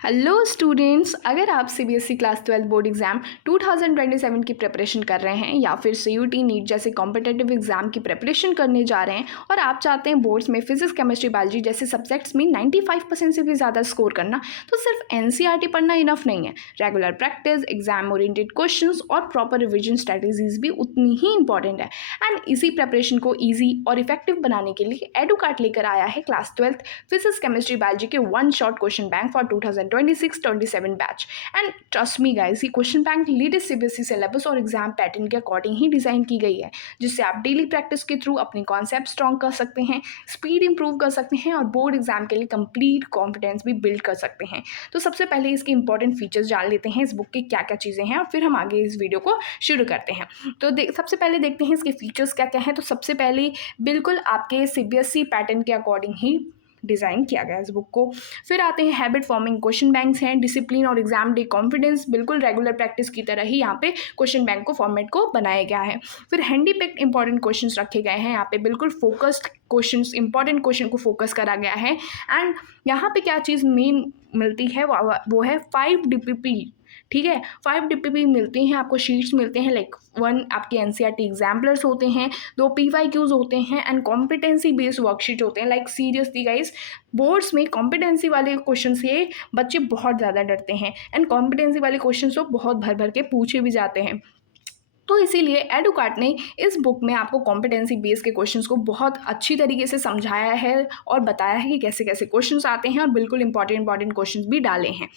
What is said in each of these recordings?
Hello students, अगर आप CBSE class 12 board exam 2027 की प्रिपरेशन कर रहे हैं या फिर सीयूटी नीट जैसे कॉम्पिटिटिव एग्जाम की प्रिपरेशन करने जा रहे हैं और आप चाहते हैं बोर्ड्स में फिजिक्स केमिस्ट्री बायोलॉजी जैसे सब्जेक्ट्स में 95% से भी ज़्यादा स्कोर करना, तो सिर्फ एनसीईआरटी पढ़ना इनफ नहीं है। Regular practice, exam oriented questions और प्रॉपर रिविजन स्ट्रेटजीज भी उतनी ही इंपॉर्टेंट है। एंड इसी प्रिपरेशन को ईजी और इफेक्टिव बनाने के लिए एडुकार्ट लेकर आया है क्लास 12 फिजिक्स केमिस्ट्री बायोलॉजी के one shot question bank for 2026-27 batch. And trust me guys, ये question bank latest CBSE syllabus और एग्जाम पैटर्न के अकॉर्डिंग ही डिजाइन की गई है, जिससे आप डेली प्रैक्टिस के थ्रू अपने कॉन्सेप्ट स्ट्रॉन्ग कर सकते हैं, स्पीड इंप्रूव कर सकते हैं और बोर्ड एग्जाम के लिए कंप्लीट कॉन्फिडेंस भी बिल्ड कर सकते हैं। तो सबसे पहले इसके इंपॉर्टेंट फीचर्स जान लेते हैं, इस बुक की क्या क्या चीज़ें हैं, और फिर हम आगे इस वीडियो को शुरू करते हैं। तो सबसे पहले देखते हैं इसके फीचर्स क्या क्या हैं। तो सबसे पहले बिल्कुल आपके सीबीएसई पैटर्न के अकॉर्डिंग ही डिज़ाइन किया गया है इस बुक को। फिर आते हैं हैबिट फॉर्मिंग क्वेश्चन बैंक्स हैं, डिसिप्लिन और एग्जाम डे कॉन्फिडेंस, बिल्कुल रेगुलर प्रैक्टिस की तरह ही यहाँ पे क्वेश्चन बैंक को फॉर्मेट को बनाया गया है। फिर हैंडी पिक्ड इंपॉर्टेंट क्वेश्चंस रखे गए हैं, यहाँ पे बिल्कुल फोकस्ड क्वेश्चंस, इंपॉर्टेंट क्वेश्चन को फोकस करा गया है। एंड यहाँ पे क्या चीज़ मेन मिलती है वो है 5 DPP। ठीक है, 5 DPP मिलती हैं आपको, शीट्स मिलते हैं, लाइक 1 आपके एनसीईआरटी एग्जाम्पलर्स होते हैं, 2 PYQs होते हैं एंड कॉम्पिटेंसी बेस्ड वर्कशीट होते हैं। लाइक सीरियसली गाइस, बोर्ड्स में कॉम्पिटेंसी वाले क्वेश्चन से बच्चे बहुत ज़्यादा डरते हैं एंड कॉम्पिटेंसी वाले क्वेश्चन तो बहुत भर भर के पूछे भी जाते हैं। तो इसीलिए एडुकार्ट ने इस बुक में आपको कॉम्पिटेंसी बेस के क्वेश्चंस को बहुत अच्छी तरीके से समझाया है और बताया है कि कैसे कैसे क्वेश्चंस आते हैं और बिल्कुल इंपॉर्टेंट क्वेश्चंस भी डाले हैं।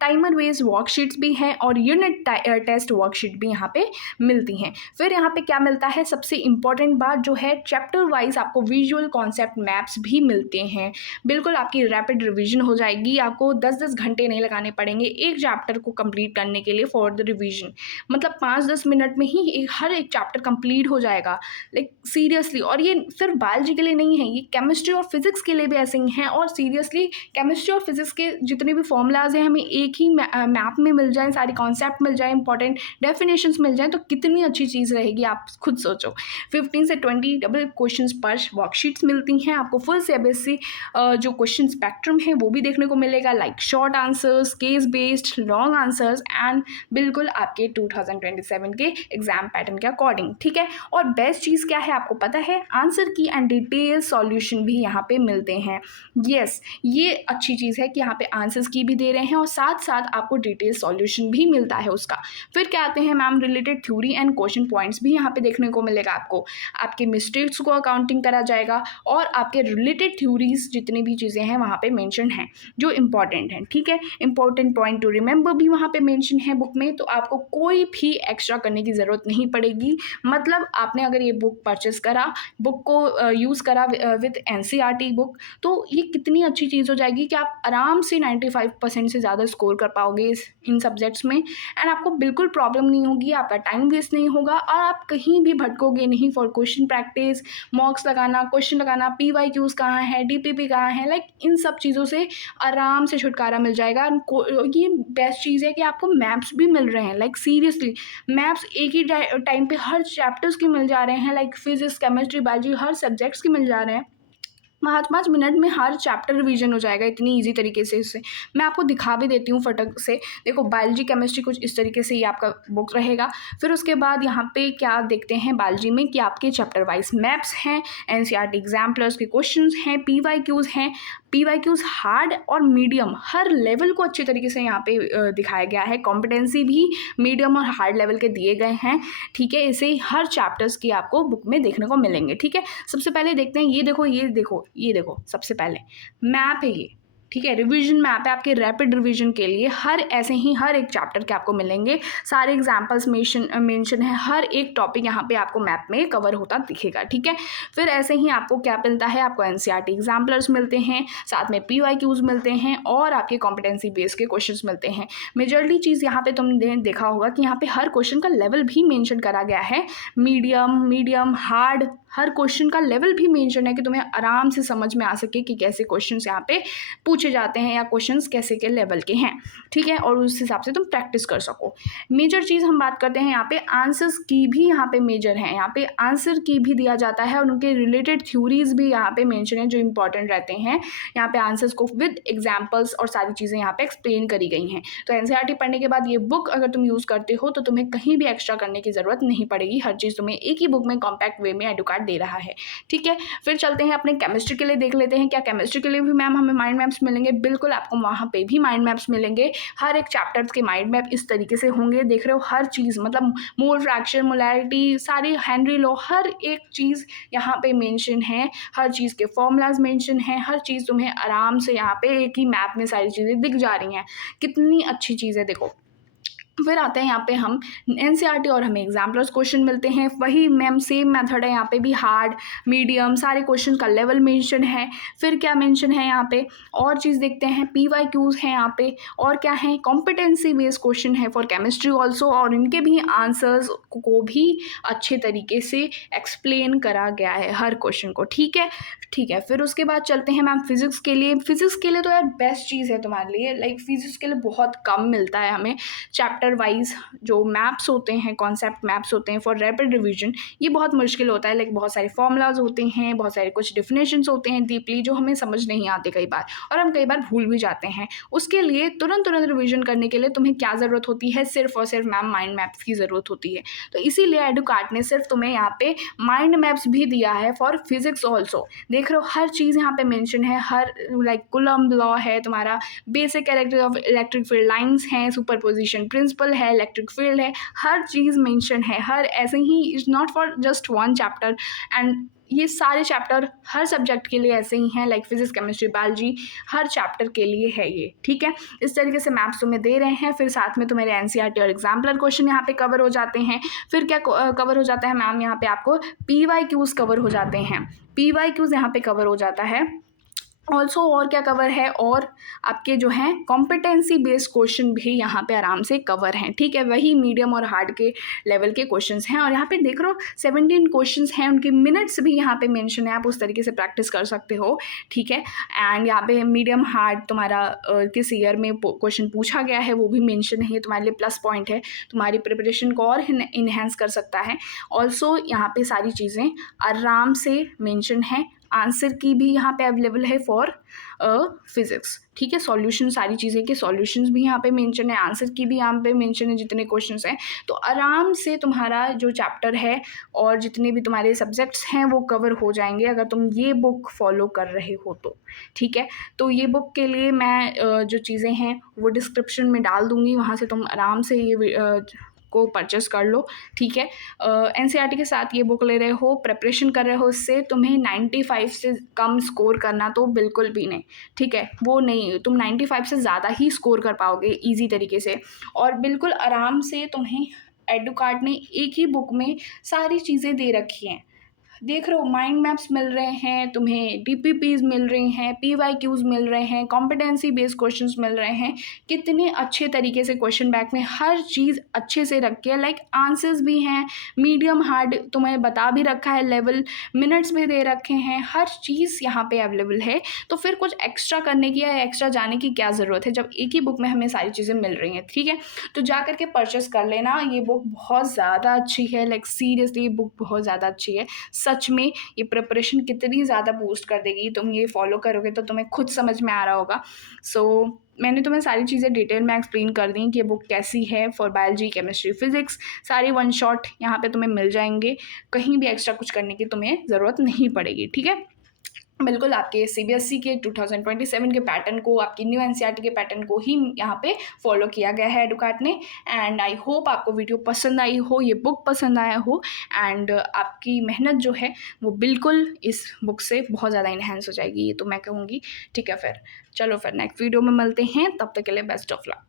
टाइमर बेस्ड वर्कशीट्स भी हैं और यूनिट टेस्ट वर्कशीट भी यहाँ पे मिलती हैं। फिर यहाँ पे क्या मिलता है, सबसे इंपॉर्टेंट बात जो है, चैप्टर वाइज आपको विजुअल कॉन्सेप्ट मैप्स भी मिलते हैं। बिल्कुल आपकी रैपिड रिविजन हो जाएगी, आपको 10-10 घंटे नहीं लगाने पड़ेंगे एक चैप्टर को कंप्लीट करने के लिए फॉर द रिविजन। मतलब 5-10 मिनट में ही हर एक चैप्टर कंप्लीट हो जाएगा, लाइक सीरियसली। और ये सिर्फ बायोलॉजी के लिए नहीं है, ये केमिस्ट्री और फिजिक्स के लिए भी ऐसे ही हैं। और सीरियसली केमिस्ट्री और फिजिक्स के जितने भी फॉर्मूलाज हैं हमें एक ही मैप में मिल जाए, सारे कॉन्सेप्ट मिल जाए, इंपॉर्टेंट डेफिनेशंस मिल जाए, तो कितनी अच्छी चीज़ रहेगी, आप खुद सोचो। 15 से 20 डबल क्वेश्चन पर वर्कशीट्स मिलती हैं आपको। फुल सीबीएसई जो क्वेश्चन स्पेक्ट्रम है वो भी देखने को मिलेगा, like short answers, case based, long answers and बिल्कुल आपके 2027 के एग्जाम पैटर्न के अकॉर्डिंग। ठीक है, और बेस्ट चीज़ क्या है आपको पता है, आंसर की एंड डिटेल सॉल्यूशन भी यहाँ पे मिलते हैं। यस, ये अच्छी चीज़ है कि यहाँ पे आंसर्स की भी दे रहे हैं और साथ साथ आपको डिटेल सॉल्यूशन भी मिलता है उसका। फिर क्या आते हैं ma'am, related theory and question points भी यहाँ पे देखने को मिलेगा आपको। आपके मिस्टेक्स को अकाउंटिंग करा जाएगा और आपके रिलेटेड थ्योरीज जितनी भी चीज़ें हैं वहाँ पे मेंशन हैं जो इंपॉर्टेंट हैं। ठीक है, इंपॉर्टेंट पॉइंट टू रिमेंबर भी वहाँ पे मेंशन है बुक में, तो आपको कोई भी एक्स्ट्रा करने की ज़रूरत नहीं पड़ेगी। मतलब आपने अगर ये बुक परचेस करा, बुक को यूज़ करा विद एनसीईआरटी बुक, तो ये कितनी अच्छी चीज़ हो जाएगी कि आप आराम से 95% से ज़्यादा स्कोर कर पाओगे इन सब्जेक्ट्स में। एंड आपको बिल्कुल प्रॉब्लम नहीं होगी, आपका टाइम वेस्ट नहीं होगा और आप कहीं भी भटकोगे नहीं फॉर क्वेश्चन प्रैक्टिस, मॉक्स लगाना, क्वेश्चन लगाना, PYQs कहाँ है, DPP कहाँ है, लाइक इन सब चीज़ों से आराम से छुटकारा मिल जाएगा। ये बेस्ट चीज़ है कि आपको मैप्स भी मिल रहे हैं, लाइक सीरियसली मैप्स एक ही टाइम पे हर चैप्टर्स की मिल जा रहे हैं, लाइक फिजिक्स, केमिस्ट्री, बायोलॉजी, हर सब्जेक्ट्स की मिल जा रहे हैं। 5-5 मिनट में हर चैप्टर रिवीजन हो जाएगा इतनी इजी तरीके से। इससे मैं आपको दिखा भी देती हूँ फटक से। देखो, बायोलॉजी केमिस्ट्री कुछ इस तरीके से ही आपका बुक रहेगा। फिर उसके बाद यहाँ पे क्या देखते हैं बायोलॉजी में कि आपके चैप्टर वाइज मैप्स हैं, एनसीईआरटी एग्जाम्पलर्स के क्वेश्चंस हैं, PYQs हैं। PYQs हार्ड और मीडियम हर लेवल को अच्छे तरीके से यहाँ पे दिखाया गया है। कॉम्पिटेंसी भी मीडियम और हार्ड लेवल के दिए गए हैं। ठीक है, इसे हर चैप्टर्स की आपको बुक में देखने को मिलेंगे। ठीक है, सबसे पहले देखते हैं, ये देखो सबसे पहले मैप है ये। ठीक है, रिवीजन मैप है आपके रैपिड रिवीजन के लिए। ऐसे ही हर एक चैप्टर के आपको मिलेंगे, सारे एग्जाम्पल्स मेंशन है, हर एक टॉपिक यहाँ पे आपको मैप में कवर होता दिखेगा। ठीक है, फिर ऐसे ही आपको क्या मिलता है, आपको एनसीईआरटी एग्जाम्पलर्स मिलते हैं, साथ में PYQs मिलते हैं और आपके कॉम्पिटेंसी बेस के क्वेश्चंस मिलते हैं। मेजरली चीज़ यहाँ पे तुमने देखा होगा कि यहाँ पे हर क्वेश्चन का लेवल भी मेंशन करा गया है, मीडियम, हार्ड, हर क्वेश्चन का लेवल भी मेंशन है कि तुम्हें आराम से समझ में आ सके कि कैसे क्वेश्चंस यहाँ पे पूछे जाते हैं या क्वेश्चंस कैसे के लेवल के हैं, ठीक है, और उस हिसाब से तुम प्रैक्टिस कर सको। मेजर चीज़ हम बात करते हैं यहाँ पे आंसर्स की भी यहाँ पे मेजर है, यहाँ पे आंसर की भी दिया जाता है और उनके रिलेटेड थ्योरीज भी यहाँ पे मेंशन है जो इंपॉर्टेंट रहते हैं। यहाँ पे आंसर्स को विद एग्जाम्पल्स और सारी चीज़ें यहाँ पे एक्सप्लेन करी गई हैं। तो एनसीईआरटी पढ़ने के बाद ये बुक अगर तुम यूज़ करते हो तो तुम्हें कहीं भी एक्स्ट्रा करने की ज़रूरत नहीं पड़ेगी, हर चीज़ तुम्हें एक ही बुक में कॉम्पैक्ट वे में एडुकार्ड दे रहा है, ठीक है। फिर चलते हैं अपने केमिस्ट्री के लिए, देख लेते हैं क्या केमिस्ट्री के लिए भी मैम हमें माइंड मैप्स मिलेंगे। बिल्कुल आपको वहाँ पे भी माइंड मैप्स मिलेंगे, हर एक चैप्टर्स के माइंड मैप इस तरीके से होंगे, देख रहे हो, हर चीज़ मतलब मोल फ्रैक्शन, मोलैरिटी, सारी हेनरी लॉ, हर एक चीज़ यहाँ पे मेंशन है, हर चीज़ के फॉर्मूलाज मेंशन है, हर चीज़ तुम्हें आराम से यहाँ पे एक ही मैप में सारी चीज़ें दिख जा रही हैं। कितनी अच्छी चीज़ है देखो। फिर आते हैं यहाँ पे हम एनसीईआरटी और हमें एग्जाम्पलर्स क्वेश्चन मिलते हैं, वही मैम सेम मेथड है, यहाँ पे भी हार्ड मीडियम सारे क्वेश्चन का लेवल मेंशन है। फिर क्या मेंशन है यहाँ पे और चीज़ देखते हैं, PYQs हैं यहाँ पे, और क्या है, कॉम्पिटेंसी बेस्ड क्वेश्चन है फॉर केमिस्ट्री ऑल्सो, और इनके भी आंसर्स को भी अच्छे तरीके से एक्सप्लेन करा गया है हर क्वेश्चन को, ठीक है, ठीक है। फिर उसके बाद चलते हैं मैम फिजिक्स के लिए। फिजिक्स के लिए तो यार बेस्ट चीज़ है तुम्हारे लिए, लाइक फिजिक्स के लिए बहुत कम मिलता है हमें चैप्टर वाइज जो मैप्स होते हैं, कॉन्सेप्ट मैप्स होते हैं फॉर रैपिड रिवीजन, ये बहुत मुश्किल होता है, लाइक बहुत सारे फॉर्मूलाज होते हैं, बहुत सारे कुछ डिफिनेशंस होते हैं डीपली जो हमें समझ नहीं आते कई बार, और हम कई बार भूल भी जाते हैं। उसके लिए तुरंत रिवीजन करने के लिए तुम्हें क्या ज़रूरत होती है, सिर्फ और सिर्फ मैम माइंड मैप्स की ज़रूरत होती है। तो इसीलिए एडुकार्ट ने सिर्फ तुम्हें यहाँ पे माइंड मैप्स भी दिया है फॉर फिजिक्स ऑल्सो। देख रहे हो हर चीज़ यहाँ पे मेंशन है, हर लाइक कूलम्ब लॉ है तुम्हारा, basic character of electric field lines हैं, सुपरपोजिशन प्रिंसिपल है, इलेक्ट्रिक फील्ड है, हर चीज़ मेंशन है, हर ऐसे he is not for just one chapter, and ये सारे चैप्टर हर सब्जेक्ट के लिए ऐसे ही हैं, लाइक फिजिक्स केमिस्ट्री बायोलॉजी हर चैप्टर के लिए है ये, ठीक है। इस तरीके से मैप्स तुम्हें दे रहे हैं, फिर साथ में तुम्हारे एनसीईआरटी और एग्जाम्पलर क्वेश्चन यहाँ पे कवर हो जाते हैं। फिर क्या कवर हो जाता है मैम, यहाँ पे आपको PYQs कवर हो जाते हैं, PYQs यहाँ पे कवर हो जाता है ऑल्सो, और क्या कवर है, और आपके जो हैं कॉम्पिटेंसी बेस्ड क्वेश्चन भी यहाँ पे आराम से कवर हैं, ठीक है, वही मीडियम और हार्ड के लेवल के क्वेश्चंस हैं। और यहाँ पे देख रहे हो 17 क्वेश्चंस हैं, उनके मिनट्स भी यहाँ पे मेंशन है, आप उस तरीके से प्रैक्टिस कर सकते हो, ठीक है। एंड यहाँ पे मीडियम हार्ड तुम्हारा किस ईयर में क्वेश्चन पूछा गया है वो भी मेंशन है, तुम्हारे लिए प्लस पॉइंट है, तुम्हारी प्रिपरेशन को और इन्हेंस कर सकता है। ऑल्सो यहाँ पे सारी चीज़ें आराम से मेंशन है, आंसर की भी यहाँ पे अवेलेबल है फॉर फिजिक्स, ठीक है, सॉल्यूशन सारी चीज़ें के सॉल्यूशंस भी यहाँ पे मेंशन है, आंसर की भी यहाँ पे मेंशन है, जितने क्वेश्चंस हैं। तो आराम से तुम्हारा जो चैप्टर है और जितने भी तुम्हारे सब्जेक्ट्स हैं वो कवर हो जाएंगे अगर तुम ये बुक फॉलो कर रहे हो तो, ठीक है। तो ये बुक के लिए मैं जो चीज़ें हैं वो डिस्क्रिप्शन में डाल दूँगी, वहाँ से तुम आराम से ये को परचेस कर लो, ठीक है। एनसीईआरटी के साथ ये बुक ले रहे हो, प्रिपरेशन कर रहे हो, इससे तुम्हें 95 से कम स्कोर करना तो बिल्कुल भी नहीं, ठीक है, वो नहीं, तुम 95 से ज़्यादा ही स्कोर कर पाओगे ईजी तरीके से, और बिल्कुल आराम से तुम्हें एडुकार्ट ने एक ही बुक में सारी चीज़ें दे रखी हैं। देख रहे हो माइंड मैप्स मिल रहे हैं तुम्हें, DPPs मिल रही हैं, PYQs मिल रहे हैं, कॉम्पिटेंसी बेस्ड क्वेश्चंस मिल रहे हैं, कितने अच्छे तरीके से क्वेश्चन बैंक में हर चीज़ अच्छे से रखी है, लाइक आंसर्स भी हैं, मीडियम हार्ड तुम्हें बता भी रखा है, लेवल मिनट्स भी दे रखे हैं, हर चीज़ यहाँ पे अवेलेबल है। तो फिर कुछ एक्स्ट्रा करने की या एक्स्ट्रा जाने की क्या ज़रूरत है जब एक ही बुक में हमें सारी चीज़ें मिल रही हैं, ठीक है। तो जा करके परचेस कर लेना, ये बुक बहुत ज़्यादा अच्छी है, लाइक सीरियसली ये बुक बहुत ज़्यादा अच्छी है, सच में ये प्रिपरेशन कितनी ज़्यादा बूस्ट कर देगी, तुम ये फॉलो करोगे तो तुम्हें खुद समझ में आ रहा होगा। सो मैंने तुम्हें सारी चीज़ें डिटेल में एक्सप्लेन कर दी कि ये बुक कैसी है फॉर बायोलॉजी, केमिस्ट्री, फिजिक्स, सारी वन शॉट यहाँ पे तुम्हें मिल जाएंगे, कहीं भी एक्स्ट्रा कुछ करने की तुम्हें ज़रूरत नहीं पड़ेगी, ठीक है। बिल्कुल आपके CBSE के 2027 के पैटर्न को, आपकी न्यू NCERT के पैटर्न को ही यहाँ पे फॉलो किया गया है एडुकार्ट ने। एंड आई होप आपको वीडियो पसंद आई हो, ये बुक पसंद आया हो, एंड आपकी मेहनत जो है वो बिल्कुल इस बुक से बहुत ज़्यादा इन्हेंस हो जाएगी, ये तो मैं कहूँगी, ठीक है। फिर चलो फिर नेक्स्ट वीडियो में मिलते हैं, तब तक के लिए बेस्ट ऑफ लक।